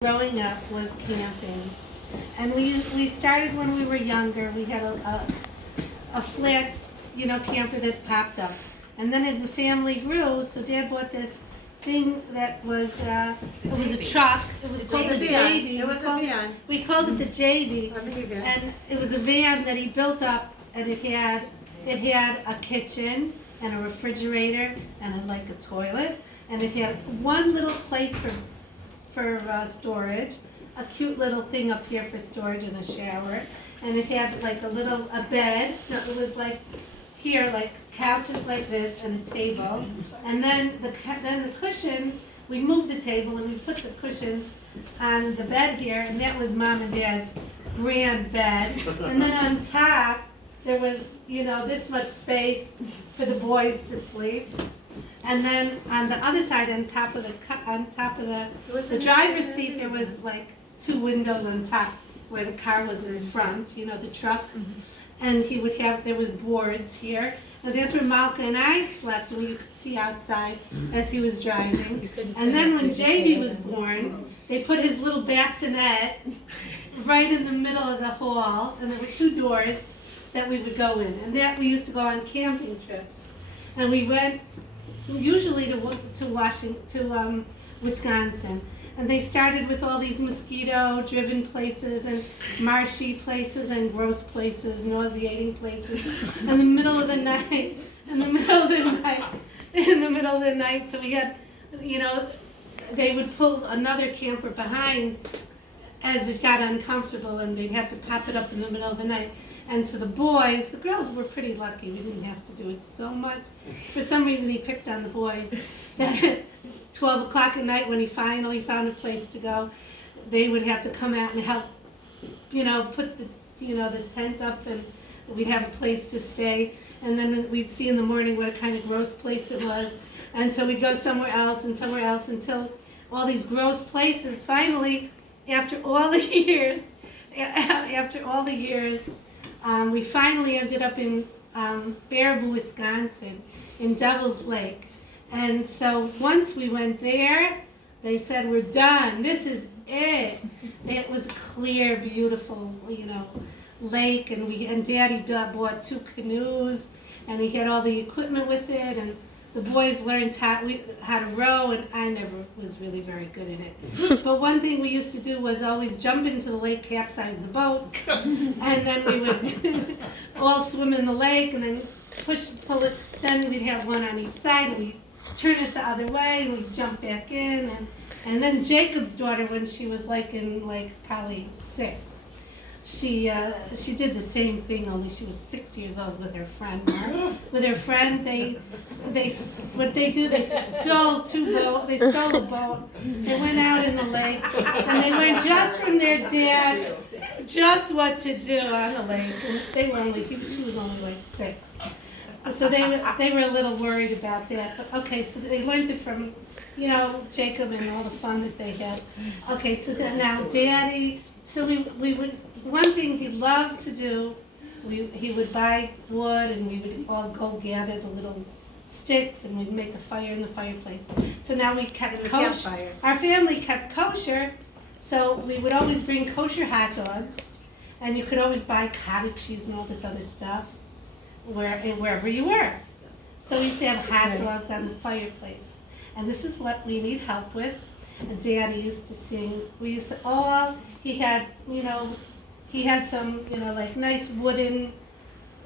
growing up was camping. And we started when we were younger. We had a flat, camper that popped up. And then as the family grew, so Dad bought this thing that was, it was a truck. It was called the JV. It was a van. We called it the JV. Van. And it was a van that he built up, and it had a kitchen and a refrigerator and like a toilet, and it had one little place for storage, a cute little thing up here for storage and a shower, and it had like a bed. No, it was like here, like couches like this and a table, and then the cushions. We moved the table and we put the cushions on the bed here, and that was Mom and Dad's grand bed. And then on top there was this much space for the boys to sleep. And then on the other side, on top of the driver's seat, there was like 2 windows on top where the car was in front, the truck. And there was boards here. And that's where Malka and I slept, and we could see outside as he was driving. And then when JB was born, they put his little bassinet right in the middle of the hall, and there were 2 doors that we would go in. And that we used to go on camping trips. And we went usually to Wisconsin, and they started with all these mosquito-driven places and marshy places and gross places, nauseating places, in the middle of the night, So we had, they would pull another camper behind as it got uncomfortable, and they'd have to pop it up in the middle of the night. And so the girls were pretty lucky. We didn't have to do it so much. For some reason, he picked on the boys. That at 12 o'clock at night, when he finally found a place to go, they would have to come out and help, put the tent up, and we'd have a place to stay. And then we'd see in the morning what a kind of gross place it was. And so we'd go somewhere else until all these gross places finally, after all the years, we finally ended up in Baraboo, Wisconsin, in Devil's Lake. And so once we went there, they said, "We're done. This is it." It was a clear, beautiful, lake, and Daddy bought 2 canoes, and he had all the equipment with it, and the boys learned how to row, and I never was really very good at it. But one thing we used to do was always jump into the lake, capsize the boats, and then we would all swim in the lake, and then pull it. Then we'd have one on each side, and we'd turn it the other way, and we'd jump back in. And then Jacob's daughter, when she was probably 6, she did the same thing, only she was 6 years old with her friend. With her friend, they stole a boat. They went out in the lake, and they learned just from their dad just what to do on the lake. And she was only like 6, so they were a little worried about that. But okay, so they learned it from Jacob and all the fun that they had. Okay, so then now Daddy. So we would. One thing he loved to do, he would buy wood, and we would all go gather the little sticks, and we'd make a fire in the fireplace. So now we kept kosher. Our family kept kosher, so we would always bring kosher hot dogs, and you could always buy cottage cheese and all this other stuff wherever you worked. So we used to have hot dogs on the fireplace, and this is what we need help with. And Daddy used to sing. We used to all. He had some, like nice wooden,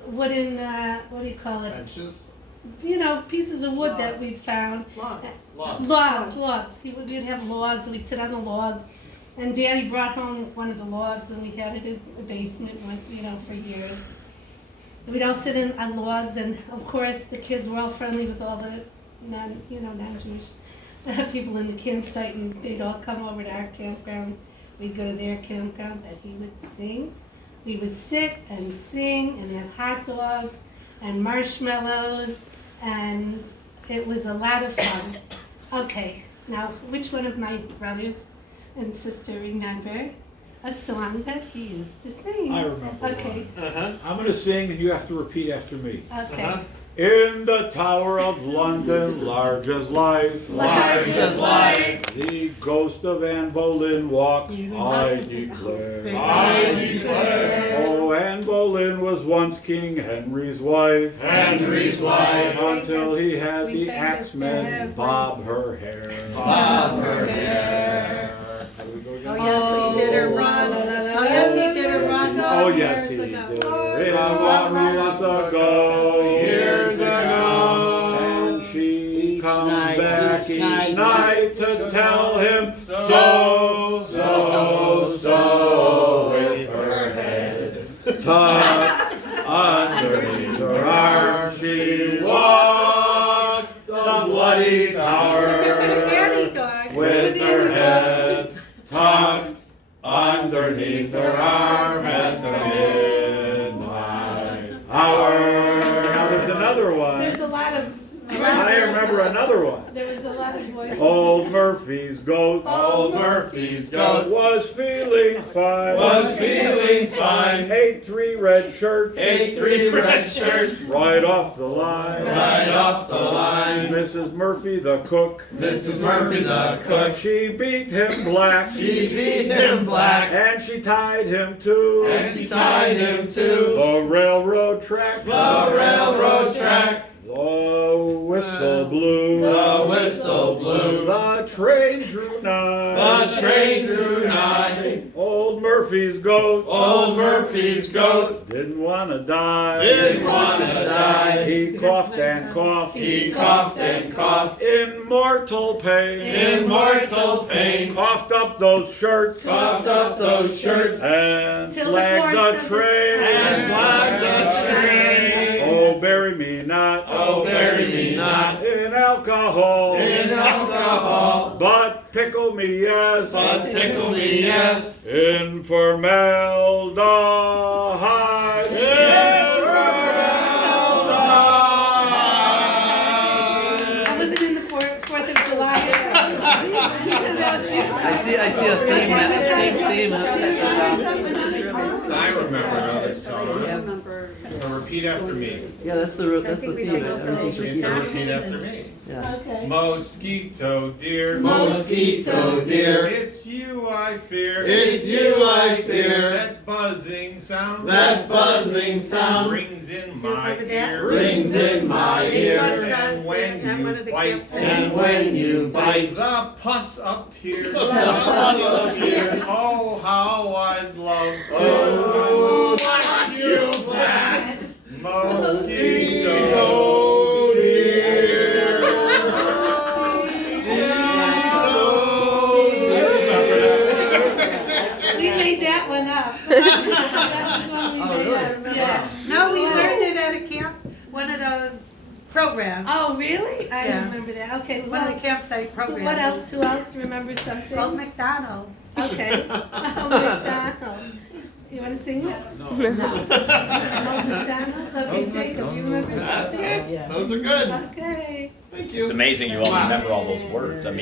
what do you call it? Benches? Pieces of wood that we found. Logs. We'd have logs, and we'd sit on the logs. And Daddy brought home one of the logs, and we had it in the basement, for years. We'd all sit on logs, and of course the kids were all friendly with all the non-Jewish people in the campsite, and they'd all come over to our campgrounds. We'd go to their campgrounds, and he would sing. We would sit and sing and have hot dogs and marshmallows, and it was a lot of fun. Okay, now which one of my brothers and sister remember a song that he used to sing? I remember. Okay. I'm going to sing, and you have to repeat after me. Okay. In the Tower of London, large as life, Large as life. the ghost of Anne Boleyn walks, I declare. I declare. Oh, Anne Boleyn was once King Henry's wife, Henry's wife. until he had We the sang this to axemen every- bob her hair. Bob her hair. Oh, yes, he did her wrong. Oh, yes, he did her wrong. Oh, yes, he did. It was Years ago. and she Each comes night, back each each night. night to tell him So, so with her head tucked underneath her arm she walks the bloody tower with her head tucked underneath her arm at the midnight hour. Now there's another one. There's a lot of. I remember another one. There was a lot of voices. Old Murphy's goat Old Murphy's goat was feeling fine. was feeling fine. Ate 3 red shirts. Ate 3 red shirts Right off the line. right off the line. Mrs. Murphy the cook. Mrs. Murphy the cook. She beat him black. She beat him black. And she tied him to And she tied him to the railroad track. the railroad track. The whistle blew. The whistle blew. The train drew nigh. The train drew nigh. Old Murphy's goat. Old Murphy's goat Didn't want to die. didn't wanna die. He coughed and coughed. He coughed and coughed In mortal pain. in mortal pain. Coughed up those shirts. Coughed up those shirts And Till the flagged force the of train. and flagged the train. Oh, bury me not. Oh, bury me not In alcohol. in alcohol, But pickle me, yes. but pickle me, yes. In formaldehyde. I wasn't in the 4th of July. I see a theme, that same theme. I remember another song. So repeat after me. Yeah, that's the theme. Everything's repeated. So repeat after me. Yeah. Okay. Mosquito dear, Mosquito dear, it's you I fear. it's you I fear. That buzzing sound. That buzzing sound rings in my remember that? ear. rings in my ear. And when you bite, And when you bite, the pus appears. pus appears. Oh, how I'd love to oh, watch you black. mosquito Mosquito We made that one up. That was one we made up. Yeah. No, we learned it at a camp, one of those programs, Oh, really? I Yeah. remember that. Okay. one What of the else? campsite programs. What else? Who else remembers something? Old McDonald. Okay. Oh, McDonald. You want to sing it? No. Oh, McDonald's? Okay, Jacob, you remember That's something? it. Those are good. Okay. Thank you. It's amazing you all remember all those words. I mean,